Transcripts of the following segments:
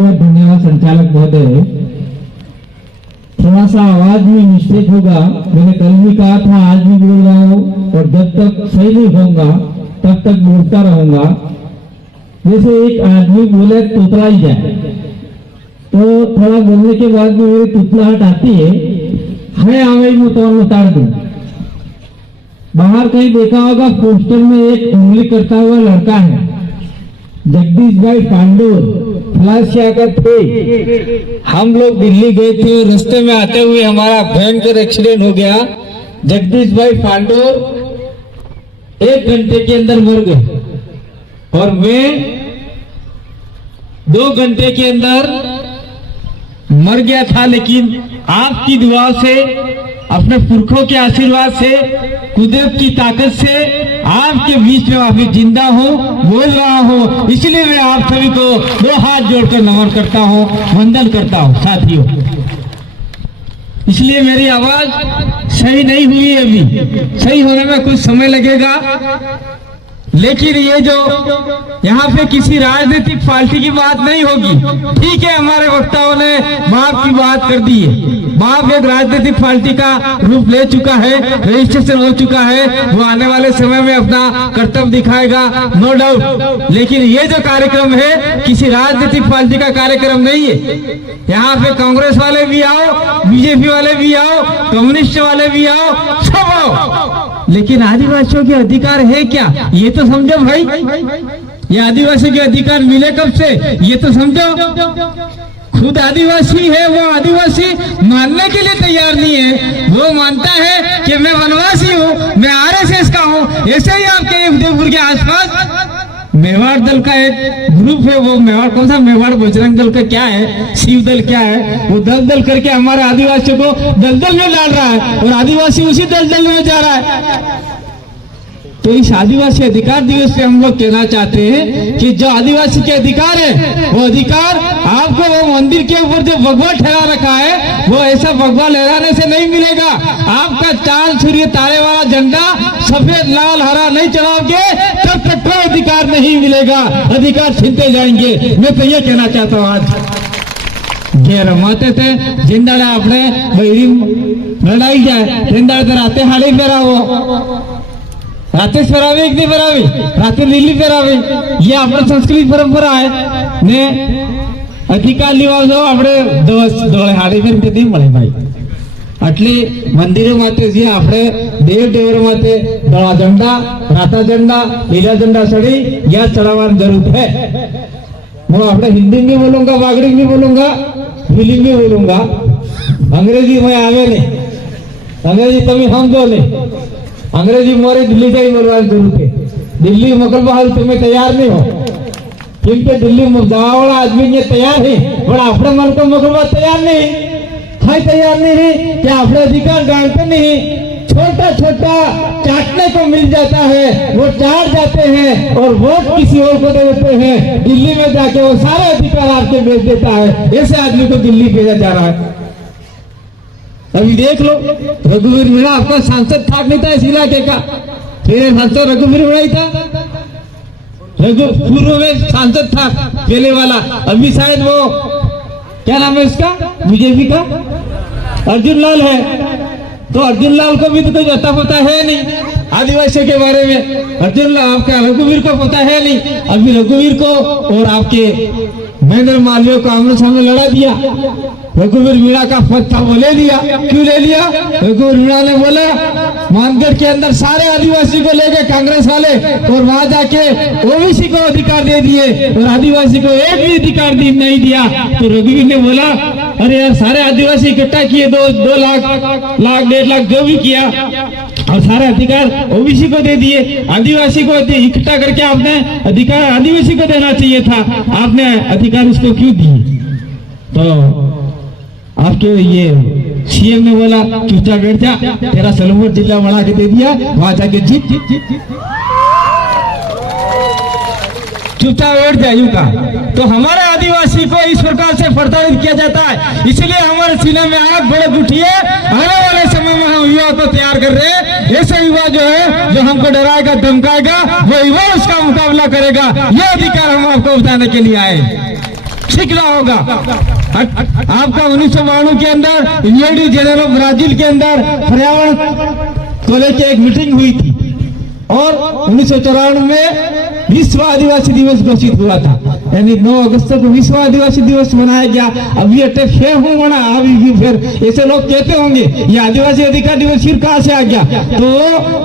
बहुत धन्यवाद संचालक महोदय। थोड़ा सा आवाज में मिस्टेक होगा, मैंने कल भी कहा था, आज भी बोल रहा हूँ, और जब तक सही नहीं होगा तब तक बोलता रहूंगा। जैसे एक आदमी बोले तुतला ही जाए, तो थोड़ा बोलने के बाद में मेरी तुतलाहट आती है आवे तो उतार दूं। बाहर कहीं देखा होगा, पोस्टर में एक उंगली करता हुआ लड़का है, जगदीश भाई पांडुर फ्लैश आकर थे। हम लोग दिल्ली गए थे, रास्ते में आते हुए हमारा भयंकर एक्सीडेंट हो गया। जगदीश भाई पांडुर 1 घंटे के अंदर मर गए और मैं 2 घंटे के अंदर मर गया था। लेकिन आपकी दुआ से, अपने पुरखों के आशीर्वाद से, कुदरत की ताकत से आपके बीच में अभी जिंदा हूँ, बोल रहा हूँ। इसलिए मैं आप सभी को 2 हाथ जोड़कर नमन करता हूँ, वंदन करता हूँ साथियों। इसलिए मेरी आवाज सही नहीं हुई है, अभी सही होने में कुछ समय लगेगा। लेकिन ये जो यहाँ पे किसी राजनीतिक पार्टी की बात नहीं होगी, ठीक है, हमारे वक्ताओं ने बाप की बात कर दी है। बाप एक राजनीतिक पार्टी का रूप ले चुका है, रजिस्ट्रेशन हो चुका है, वो आने वाले समय में अपना कर्तव्य दिखाएगा, नो डाउट। लेकिन ये जो कार्यक्रम है किसी राजनीतिक पार्टी का कार्यक्रम नहीं है। यहाँ पे कांग्रेस वाले भी आओ, बीजेपी वाले भी आओ, कम्युनिस्ट वाले भी आओ, सब आओ, लेकिन आदिवासियों के अधिकार है क्या, ये तो समझो भाई। ये आदिवासी के अधिकार मिले कब से, ये तो समझो। खुद आदिवासी है, वो आदिवासी मानने के लिए तैयार नहीं है। वो मानता है कि मैं वनवासी हूँ, मैं आरएसएस का हूँ। ऐसे ही आपके उदयपुर के आसपास मेवाड़ दल का एक ग्रुप है, वो मेवाड़ कौन सा, मेवाड़ बजरंग दल का क्या है, शिव दल क्या है, वो दल करके हमारे आदिवासियों को दलदल में डाल रहा है और आदिवासी उसी दलदल में जा रहा है। तो इस आदिवासी अधिकार दिवस से हम लोग कहना चाहते हैं कि जो आदिवासी के अधिकार है, वो अधिकार आपको वो मंदिर के ऊपर जो भगवा ठहरा रखा है, वो ऐसा भगवा लहराने से नहीं मिलेगा। आपका चांद सूर्य तारे वाला झंडा सफेद लाल हरा नहीं चढ़ाओगे तब तक कोई अधिकार नहीं मिलेगा, अधिकार छीनते जाएंगे। मैं तो ये कहना चाहता हूँ। आज जे रमाते थे जिंदाड़े अपने बहरी लड़ाई जाए, जिंदाड़े तो राते हाड़ी पे रहो, राते फेरावे एक नहीं फेरावे, राते लीली फेरावे, ये अपनी संस्कृति परंपरा है ने अधिकार लेवा जो આપણે દોડે હાડી ફેર કદી મળે ભાઈ। એટલે મંદિરો માતે જે આપણે દેવ દેવરો માતે ધોળા ઝંડા, રાતા ઝંડા, લીલા ઝંડા સડી या चढ़ावानी जरूरत है। मैं આપણે हिंदी में बोलूंगा, बागड़ी में बोलूंगा, फिल्म में बोलूंगा, अंग्रेजी में आवे नहीं, अंग्रेजी तुम्हें हम बोले, अंग्रेजी मोरे दिल्ली का ही बोलवानी जरूरत है। दिल्ली मुगल बहाल तुम्हें तैयार नहीं हो, क्योंकि दिल्ली में जावा वाला आदमी ये तैयार है, और अपने मन को मुगल तैयार नहीं है, तैयार नहीं है कि अपने अधिकार जानते नहीं। छोटा छोटा चाटने को मिल जाता है, वो चाट जाते हैं और वोट किसी और को दे देते हैं। दिल्ली में जाके वो सारे अधिकार आपके बेच देता है। ऐसे आदमी को दिल्ली भेजा जा रहा है। अभी देख लो, रघुवीर मीणा आपका सांसद था नहीं था इस इलाके का, फिर सांसद रघुवीर मीणा ही था, पूर्व में सांसद था पहले वाला। अभी शायद वो क्या नाम है इसका, बीजेपी का अर्जुन लाल है। तो अर्जुन लाल को भी तो कुछ पता है नहीं आदिवासियों के बारे में। अर्जुन लाल आपका रघुवीर को पता है नहीं। अभी रघुवीर को और आपके महेंद्र मालवीय को आमने सामने लड़ा दिया। रघुवीर मीणा का पद था वो ले लिया। क्यों ले लिया? रघुवीर मीणा ने बोला मानगढ़ के अंदर सारे आदिवासी को ले गए कांग्रेस वाले, और वहां जाके ओबीसी को अधिकार दे दिए और आदिवासी को एक भी अधिकार नहीं दिया। तो रघुवीर ने बोला अरे यार, सारे आदिवासी इकट्ठा किए, 2 लाख 1.5 लाख जो भी किया, और सारे अधिकार ओबीसी को दे दिए। आदिवासी को इकट्ठा करके आपने अधिकार आदिवासी को देना चाहिए था, आपने अधिकार उसको क्यों दिए? तो आपके ये सीएम ने बोला चुपचाप बैठ जा, तेरा सलूमर जिला बना के दे दिया, वहां जाके जीत चुपचाप बैठ जाए का। तो हमारे आदिवासी को इस प्रकार से प्रताड़ित किया जाता है। इसलिए हमारे सीने में आग भड़क उठी है। आने वाले समय में हम युवा को तैयार कर रहे हैं। ऐसे युवा जो है जो हमको डराएगा धमकाएगा, वो युवा उसका मुकाबला करेगा। ये अधिकार हम आपको बताने के लिए आए। सीखना होगा। आपका 1992 के अंदर रियो डी जेनेरो ब्राजील के अंदर पर्यावरण को लेकर एक मीटिंग हुई थी और 1994 में विश्व आदिवासी दिवस घोषित हुआ था, यानी 9 अगस्त को विश्व आदिवासी दिवस मनाया गया। अभी अटे फेर हूँ बना, अभी भी फिर ऐसे लोग कहते होंगे ये आदिवासी अधिकार दिवस फिर कहाँ से आ गया। तो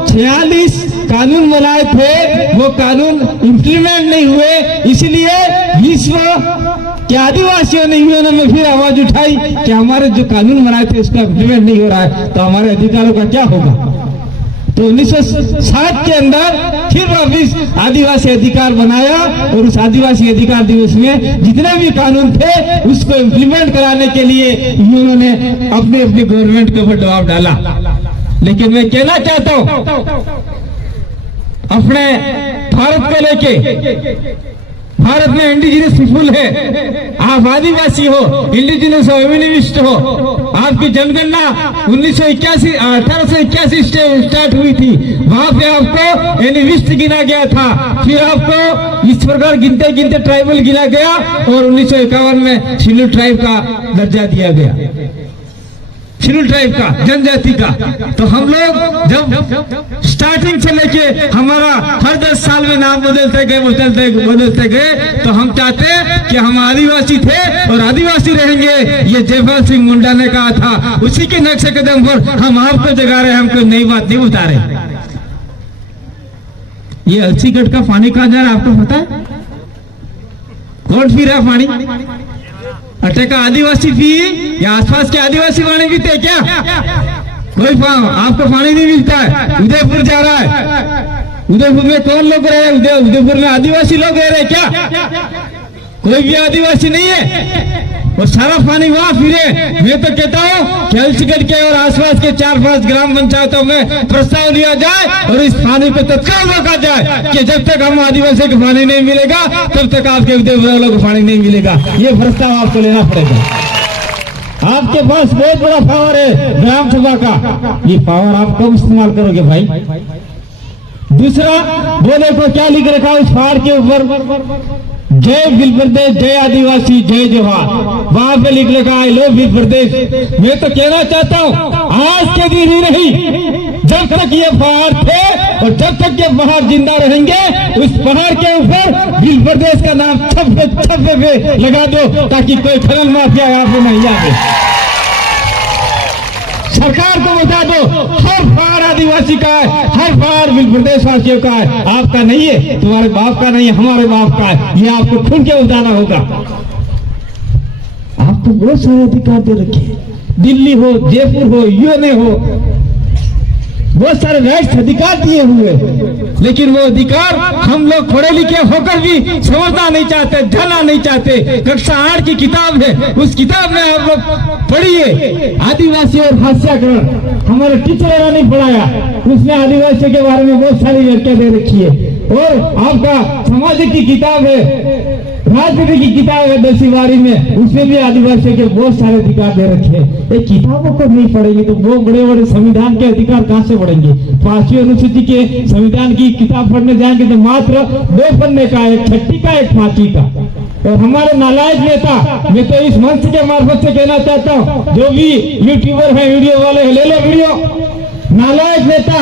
46 कानून बनाए थे, वो कानून इम्प्लीमेंट नहीं हुए, इसलिए विश्व के आदिवासियों ने यूएन में फिर आवाज उठाई कि हमारे जो कानून बनाए थे उसका इम्प्लीमेंट नहीं हो रहा है, तो हमारे अधिकारों का क्या होगा। तो 1960 के अंदर फिर वापिस आदिवासी अधिकार बनाया और उस आदिवासी अधिकार दिवस में जितने भी कानून थे उसको इम्प्लीमेंट कराने के लिए उन्होंने अपने अपने गवर्नमेंट के ऊपर दबाव डाला। लेकिन मैं कहना चाहता हूं अपने भारत को लेके, भारत में इंडिजिनस पीपुल है, आप आदिवासी हो, इंडिजिनस हो, एमिनिस्ट हो। आपकी जनगणना 1881 स्टार्ट हुई थी, वहां पे आपको एनिविस्ट गिना गया था, फिर आपको इस प्रकार गिनते गिनते ट्राइबल गिना गया और 1951 में शेड्यूल ट्राइब का दर्जा दिया गया, शेड्यूल ट्राइब का, जनजाति का। तो हम लोग जब स्टार्टिंग से लेके हमारा हर 10 साल में नाम बदलते गए, तो हम चाहते कि हम आदिवासी थे और आदिवासी रहेंगे। ये जयपाल सिंह मुंडा ने कहा था, उसी के नक्शे कदम पर हम आपको जगा रहे हैं, हम कोई नई बात नहीं बता रहे। ये अलसीगढ़ का पानी कहाँ जा रहा है आपको पता है? कौन पी रहा पानी? अटे का आदिवासी पी या आसपास के आदिवासी पानी पीते क्या? कोई आपको पानी नहीं मिलता है। उदयपुर जा रहा है, उदयपुर में कौन लोग रहे? उदयपुर में आदिवासी लोग रह रहे क्या? कोई भी आदिवासी नहीं है, वो सारा पानी वहां फिरे। मैं तो कहता हूँ कि अलसीगढ़ के और आसपास के 4-5 ग्राम पंचायतों में प्रस्ताव लिया जाए और इस पानी पे तत्काल रोका जाए कि जब तक हम आदिवासी को पानी नहीं मिलेगा तब तक आपके उदयपुर वालों को पानी नहीं मिलेगा। ये प्रस्ताव आपको लेना पड़ेगा। आपके पास बहुत बड़ा पावर है ग्राम सभा का, ये पावर आप कब इस्तेमाल करोगे भाई? दूसरा, वो देखो क्या लिख रखा उस पहाड़ के ऊपर, जय भील प्रदेश, जय आदिवासी, जय जोहार। वहां पे लिख रखा है लो भील प्रदेश। मैं तो कहना चाहता हूँ आज के दिन ही नहीं, जब तक ये पहाड़ थे और जब तक ये पहाड़ जिंदा रहेंगे, उस पहाड़ के ऊपर भील प्रदेश का नाम छप्पे पे लगा दो ताकि कोई खनन माफिया यहाँ पे नहीं आए। सरकार को बता दो हर पहाड़ आदिवासी का है, हर पहाड़ भील प्रदेश वासियों का है, आपका नहीं है, तुम्हारे बाप का नहीं है, हमारे बाप का है। ये आपको खुल के बताना होगा। आपको बहुत सारे अधिकार दे रखे, दिल्ली हो, जयपुर हो, यूएनए हो, बहुत सारे राष्ट्र अधिकार दिए हुए, लेकिन वो अधिकार हम लोग पढ़े लिखे होकर भी समझना नहीं चाहते, जानना नहीं चाहते। कक्षा 8 की किताब है, उस किताब में आप लोग पढ़िए आदिवासी और हास्याकरण, हमारे टीचर ने पढ़ाया, उसमें आदिवासियों के बारे में बहुत सारी व्याख्या दे रखी है। और आपका सामाजिक की किताब है, राजनीति की किताब है 10वीं बारी में, उसमें भी आदिवासियों के बहुत सारे अधिकार दे रखे हैं। ये किताबों को नहीं पढ़ेंगे तो वो बड़े बड़े संविधान के अधिकार कहाँ से पढ़ेंगे? 5वीं अनुसूची के संविधान की किताब पढ़ने जाएंगे तो मात्र 2 पन्ने का, एक 6ठी का, एक 5वीं का। और हमारे नालायक नेता, मैं तो इस मंच के मार्फत से कहना चाहता हूँ, जो भी यूट्यूबर है, वीडियो वाले है, ले लो वीडियो। नालायक नेता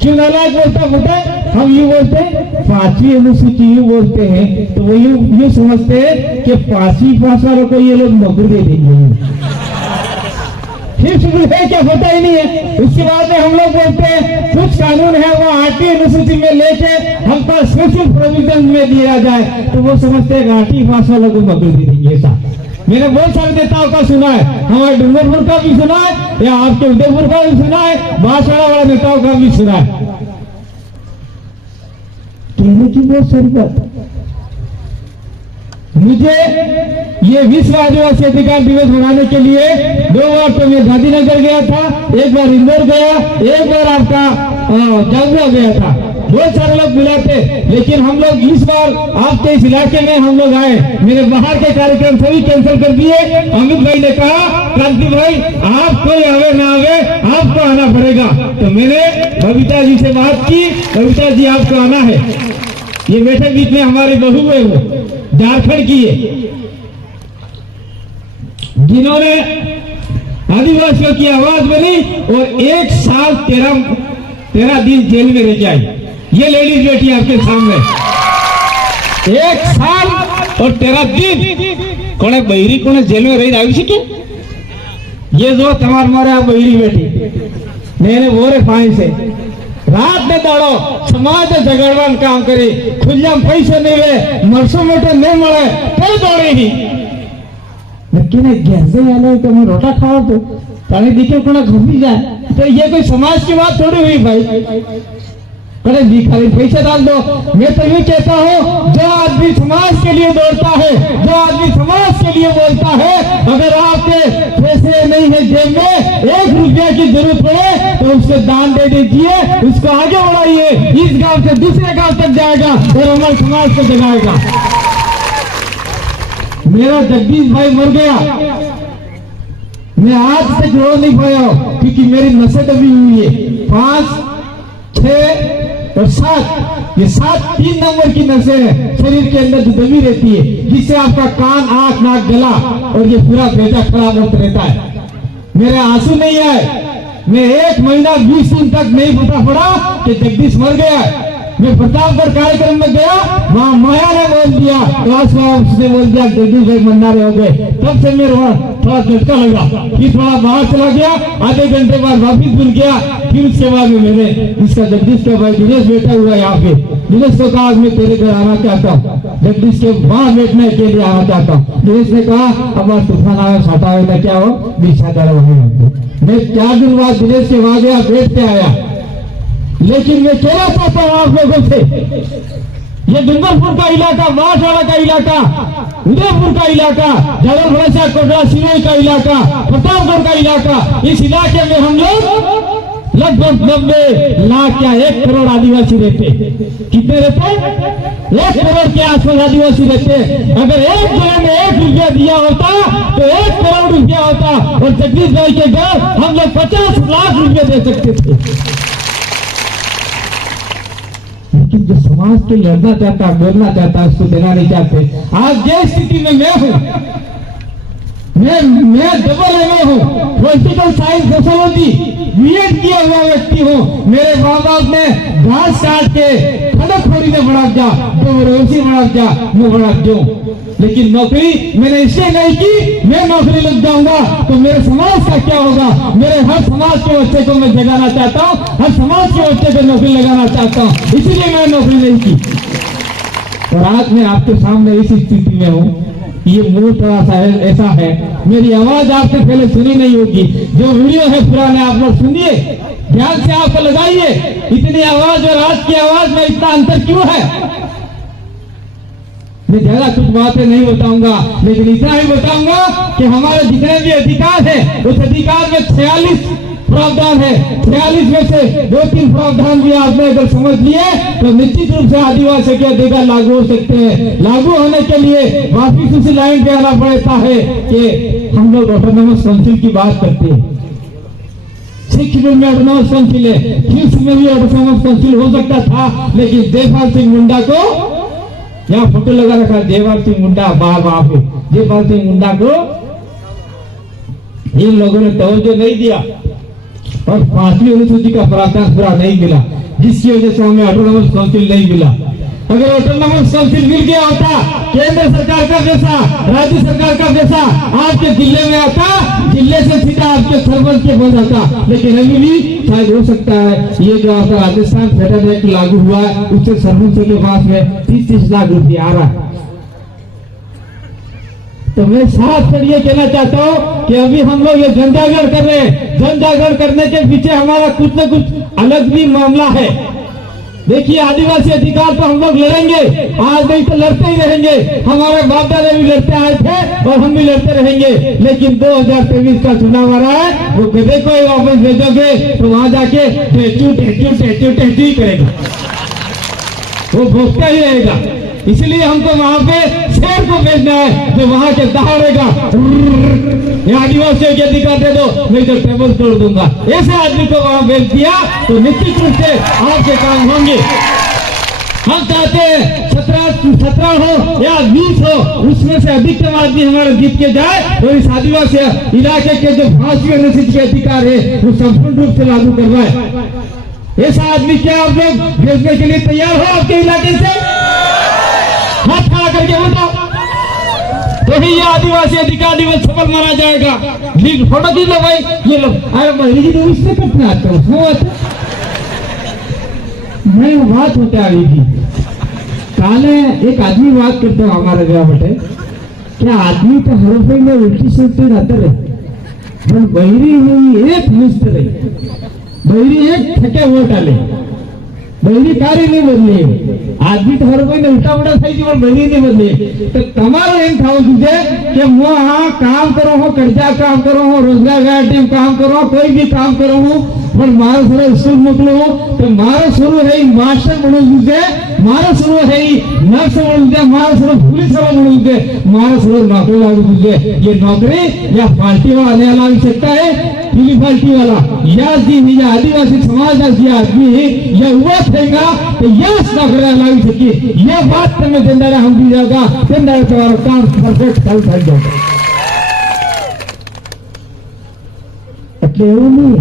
क्यों नालायक बोलता है? हम यूँ बोलते हैं 5वीं अनुसूची यूँ बोलते हैं, तो वो यूँ समझते हैं कि 5वीं पास वालों को ये लोग नौकरी दे देंगे। फिर है क्या होता ही नहीं है। उसके बाद में हम लोग बोलते हैं कुछ कानून है वो 8वीं अनुसूची में लेके हमको स्पेशल प्रोविजन में दिया जाए, तो वो समझते हैं 8वीं पास वालों को नौकरी दे देंगे। ऐसा मैंने बहुत सारे नेताओं का सुना है, हमारे डूंगरपुर का भी सुना है, या आपके उदयपुर का भी सुना है, बांसवाड़ा वाले नेताओं का भी सुना है। कहने की बहुत सारी बात। मुझे ये विश्व आदिवासी अधिकार दिवस मनाने के लिए 2 बार तो मैं गांधीनगर गया था, एक बार इंदौर गया, एक बार आपका जागुआ गया था। बहुत सारे लोग मिला थे, लेकिन हम लोग इस बार आपके इस इलाके में हम लोग आए, मेरे बाहर के कार्यक्रम सभी कैंसिल कर दिए। अमित भाई ने कहा क्रांति भाई आप कोई आवे ना आवे आपको आना पड़ेगा, तो मैंने बबीता जी से बात की, बबीता जी आपको आना है। ये बैठे बीच में हमारे बहू है, वो झारखंड की है, जिन्होंने आदिवासियों की आवाज बनी और 1 साल 13 दिन जेल में रह जाए। ये लेडीज बैठी आपके सामने, 1 साल और 13 दिन कोने बहिरी कोने जेल में रही આવી છે ये जो तमार मारे आप बहिरी बैठी मैंने बोरे फाई से रात ने दाड़ो समाज झगड़वान काम करे, खुल्लाम पैसे नहीं ले, मरसो मोटे नहीं मरे तो दौड़े ही लेकिन गैस वाले तो मैं रोटा खाओ तो ताने दिखे कोना घूमी जाए तो ये कोई समाज की बात थोड़ी हुई भाई। अरे भिखारी पैसे डाल दो। मैं तो ये कहता हूँ जो आदमी समाज के लिए दौड़ता है, जो आदमी समाज के लिए बोलता है, अगर आपके पैसे नहीं है जेब में, 1 रुपया की जरूरत पड़े तो उसको दान दे दीजिए, उसको आगे बढ़ाइए, इस गांव से दूसरे गांव तक जाएगा और हमारे समाज को जगाएगा। मेरा जगदीश भाई मर गया, मैं आज तक रो नहीं पाया क्योंकि मेरी नसें दबी हुई है। 5, 6 और 7, ये 7 3 नंबर की नसें हैं शरीर के अंदर जो दबी रहती है, जिससे आपका कान, आंख, नाक, गला और ये पूरा भेजा खराब होता रहता है। मेरे आंसू नहीं आए, मैं 1 महीना 20 दिन तक नहीं पता पड़ा कि जगदीश मर गया। मैं प्रतापगढ़ कार्यक्रम में गया, वहाँ माया ने बोल दिया, उसने बोल दिया जगदीश भाई मन्नारे हो गए। तब से मेरे वहाँ थोड़ा झटका लगा, फिर थोड़ा बाहर चला गया, आधे घंटे बाद वापिस मिल गया। फिर उसके बाद में मैंने इसका जगदीश का भाई दिनेश बैठा हुआ यहाँ पे, दिनेश को कहा मैं तेरे घर आना चाहता हूँ, जगदीश के वहाँ बैठने के लिए आना चाहता हूँ। दिनेश ने कहा अब आज तूफान आया, साटा आया, क्या हो बिछा वहीं। मैं 4 दिन बाद दिनेश के वहाँ गया, बैठ के आया। लेकिन मैं कहना चाहता हूँ आप लोगों से, ये डूंगरपुर का इलाका, माछवाड़ा का इलाका, उदयपुर का इलाका, झालावाड़ कोटरा सिरोही का इलाका, प्रतापगढ़ का इलाका, इस इलाके में हम लोग लगभग 90 लाख या 1 करोड़ आदिवासी रहते। कितने रहते? 1 करोड़ के आसपास आदिवासी रहते। अगर एक जगह में 1 रुपया दिया होता तो 1 करोड़ रुपया होता और जगदीश भाई के घर हम लोग 50 लाख रुपया दे सकते थे। लेकिन जो समाज के लड़ना चाहता, बोलना चाहता, उसको देना नहीं चाहते। आज जिस स्थिति में मैं हूँ, मैं डबल एमए हूँ, पॉलिटिकल साइंस सोशियोलॉजी बीएड किया हुआ व्यक्ति हूँ। मेरे माँ बाप ने घास काट के खड़क खोरी ने बढ़ा जा, डोबरोसी बढ़ा जा, मैं बढ़ा दूं। लेकिन नौकरी मैंने इसलिए नहीं की, मैं नौकरी लग जाऊंगा तो मेरे समाज का क्या होगा। मेरे हर समाज के बच्चे को मैं जगाना चाहता हूँ, हर समाज के बच्चे को नौकरी लगाना चाहता हूँ, इसीलिए मैंने नौकरी नहीं की। और आज मैं आपके सामने इस स्थिति में हूँ। ये मूड थोड़ा सा ऐसा है, मेरी आवाज आपसे पहले सुनी नहीं होगी। जो वीडियो है पुराने आप लोग सुनिए, ध्यान से आपको लगाइए, इतनी आवाज और आज की आवाज में इतना अंतर क्यों है। मैं ज्यादा कुछ बातें नहीं बताऊंगा, लेकिन इतना ही बताऊंगा कि हमारे जितने भी अधिकार है, उस अधिकार में 46 प्रावधान है। 46 में से 2-3 प्रावधान भी आपने अगर समझ लिए तो निश्चित रूप से आदिवासी के अधिकार लागू हो सकते हैं। लागू होने के लिए वापिस उसी लाइन पे आना पड़ता है कि हम लोग ऑटोनोमस काउंसिल की बात करते हैं। सिक्किम में ऑटोनोमस काउंसिल है, किस में भी ऑटोनोमस काउंसिल हो सकता था, लेकिन जयपाल सिंह मुंडा को यहाँ फोटो लगा रखा, जयपाल सिंह मुंडा बाप है, जयपाल सिंह मुंडा को इन लोगों ने तवज्जो नहीं दिया और 5वीं अनुसूची का प्रावधान पूरा नहीं मिला, जिसकी वजह से हमें ऑटोनोमस काउंसिल नहीं मिला। अगर ऑटोनोमस काउंसिल मिल गया होता, केंद्र सरकार का पैसा, राज्य सरकार का पैसा आपके जिले में आता, जिले से सीधा आपके सरपंच के बन जाता। लेकिन अभी भी शायद हो सकता है ये जो आपका राजस्थान फेडरल एक्ट लागू हुआ है, उससे सरपंचों के पास में 30-30 लाख रुपया आ रहा है। तो मैं साफ कर ये कहना चाहता हूँ कि अभी हम लोग ये जन जागरण कर रहे हैं। जन जागरण करने के पीछे हमारा कुछ न कुछ अलग भी मामला है। देखिए, आदिवासी अधिकार तो हम लोग लड़ेंगे, आज नहीं तो लड़ते ही रहेंगे। हमारे बाप दादा भी लड़ते आए थे और हम भी लड़ते रहेंगे। लेकिन 2023 का चुनाव आ रहा है, वो गधे को ही वापस भेजोगे तो वहां जाके टेचू करेगा, वो भोगता ही रहेगा। इसलिए हमको वहां पे शेर को भेजना है जो वहां के दहाड़ेगा, आदिवासियों के अधिकार दे दो नहीं तो टेबल तोड़ दूंगा। ऐसे आदमी को वहां भेज दिया तो निश्चित रूप से आपके काम होंगे। हम चाहते हैं 17 हो या 20 हो, उसमें से अधिकतम आदमी हमारा जीत के जाए और इस आदिवासी इलाके के जो फांसी अनुसूचित के अधिकार है वो संपूर्ण रूप से लागू करवाए। ऐसा आदमी क्या आप लोग भेजने के लिए तैयार हो आपके इलाके से? हाथ खड़ा करके बताओ, तो ही ये आदिवासी अधिकार दिवस सफल माना जाएगा। फोटो खींच लो भाई, ये लो। अरे बहरी जी तो इससे कितना आता हूँ मैं बात होते आ रही थी। काले एक आदमी बात करते हो हमारे गया बटे, क्या आदमी तो हर कोई में उल्टी सुलटी रहते रहे, पर बहरी हुई एक मुस्त रही, बहरी एक थके वोट आले, बहरी कार्य नहीं बदली। आदमी तो हर कोई ने उल्टा उल्टा થઈ ગયું, બહેરી नहीं बदली। तो તમારું એમ થવું જોઈએ કે હું આ કામ કરો હું, कर्जा काम करो હું, रोजगार गारंटी काम करो, कोई भी काम करो હું, પણ મારો સરો સ્કૂલ મોકલો તો મારો સરો હે માસ્ટર બનવું જોઈએ, મારો સરો હે નર્સ બનવું જોઈએ, મારો સરો पुलिस वाला बनવું જોઈએ, મારો સરો नौकरी लागू જોઈએ। ये नौकरी या पार्टी वाला लगा सकता है, पीली पार्टी वाला या जी या आदिवासी समाज का जी आदमी या हुआ थेगा तो यह नौकरी लगा सकी। ये बात तुम्हें जिंदा हम दी जाएगा, जिंदा तुम्हारा काम परफेक्ट चल जाएगा। એટલે એવું નહીં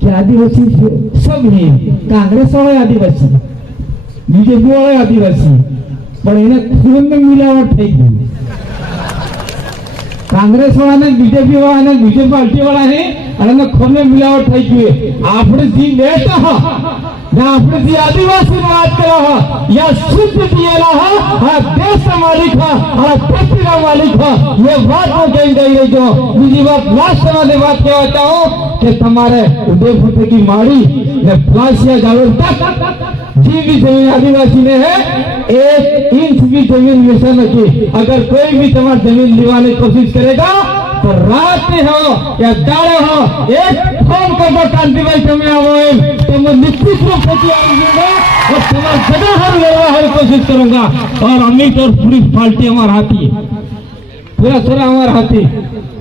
કે આદિવાસી सब नहीं, कांग्रेस वाले आदिवासी, बीजेपी वाले आदिवासी, पर इन्हें खून में मिलावट થઈ ગઈ। कांग्रेस वाला ने बीजेपी वाला ने बीजेपी पार्टी वाला है અને खून में मिलावट થઈ ગઈ। આપણે जी लेता है ना, આપણે जी आदिवासी बात करा है या शुद्ध दिएला है, देश का मालिक है और पृथ्वी का मालिक है। ये बात को कही गई है। जो दूसरी बात लास्ट वाली बात कहता हूँ कि तुम्हारे उदयपुर की माड़ी ने प्लासिया जालोर तक जी भी जमीन आदिवासी ने है, 1 इंच भी जमीन मिशन की। अगर कोई भी तुम्हारी जमीन दिवाने की कोशिश करेगा तो रात में हो या दाड़े हो, एक फोन कर दो कांति भाई तुम्हें आवोए तो मैं निश्चित रूप से आऊंगा और तुम्हारा जगह हर लेने की कोशिश करूंगा। और अमित और पूरी पार्टी हमारे हाथी, पूरा थोड़ा हमारे हाथी।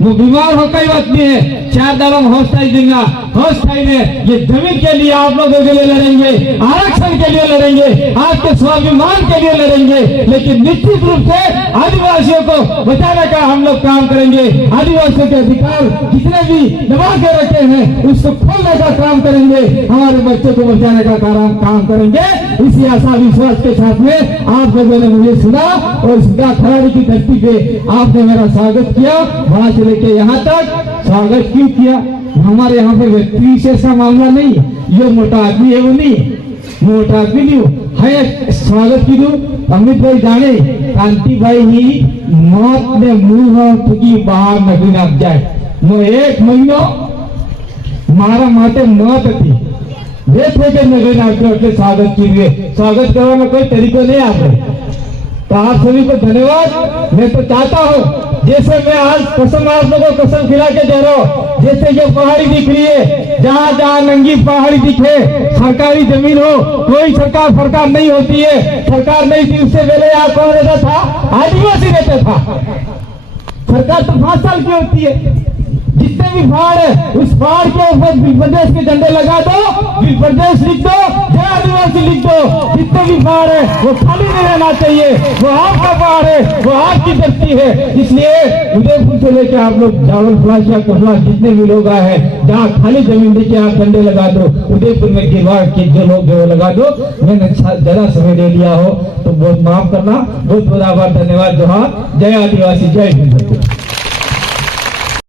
वो बीमार हो कई बात नहीं है, 4 दालों में हौसला देगा, हौसला में ये जमीन के लिए आप लोगों के लिए लड़ेंगे, आरक्षण के लिए लड़ेंगे, आपके स्वाभिमान के लिए लड़ेंगे, लेकिन निश्चित रूप से आदिवासियों को बचाने का हम लोग काम करेंगे। आदिवासियों के अधिकार जितने भी दबा के रखे हैं उसको खोलने का काम करेंगे, हमारे बच्चों को बचाने का काम करेंगे। इसी आशा विश्वास के साथ में आप लोगों ने मुझे सुना और सीधा खराड़ी की धरती पे आपने मेरा स्वागत किया, वहां से लेके यहाँ तक स्वागत क्यों किया? हमारे यहाँ पे व्यक्ति विशेष का मामला नहीं, ये मोटा आदमी है वो नहीं, मोटा आदमी नहीं है। स्वागत की अमित भाई जाने कांति भाई ही मौत ने मुंह की बाहर नदी नाप जाए। मैं 1 महीनो मारा माटे मौत थी, देखो के नगर नाप के स्वागत कीजिए। स्वागत करने में कोई तरीका नहीं आप तो आप सभी को धन्यवाद। मैं तो चाहता हूँ जैसे मैं आज कसम आप लोगों को कसम खिला के दे रहा हूँ, जैसे ये पहाड़ी दिख रही है, जहाँ जहाँ नंगी पहाड़ी दिखे, सरकारी जमीन हो, कोई सरकार नहीं होती है, सरकार नहीं थी उससे पहले यहाँ कौन रहता था? आदिवासी रहता था। सरकार तो 5 साल की होती है। जितने भी पहाड़ है उस पहाड़ के ऊपर प्रदेश के झंडे लगा दो, प्रदेश लिख दो, जय आदिवासी लिख दो। जितने भी पहाड़ है वो खाली नहीं रहना चाहिए, वो आपका पहाड़ है, वो आपकी धरती है। इसलिए उदयपुर से लेकर आप लोग जावल प्लासिया कोहला जितने भी लोग आए हैं, जहाँ खाली जमीन देके आप झंडे लगा दो, उदयपुर में गिरवा के जो लोग वो लगा दो। मैंने ज्यादा समय ले लिया हो तो बहुत माफ करना। बहुत बहुत आभार, धन्यवाद, जोहार, जय आदिवासी, जय हिंद।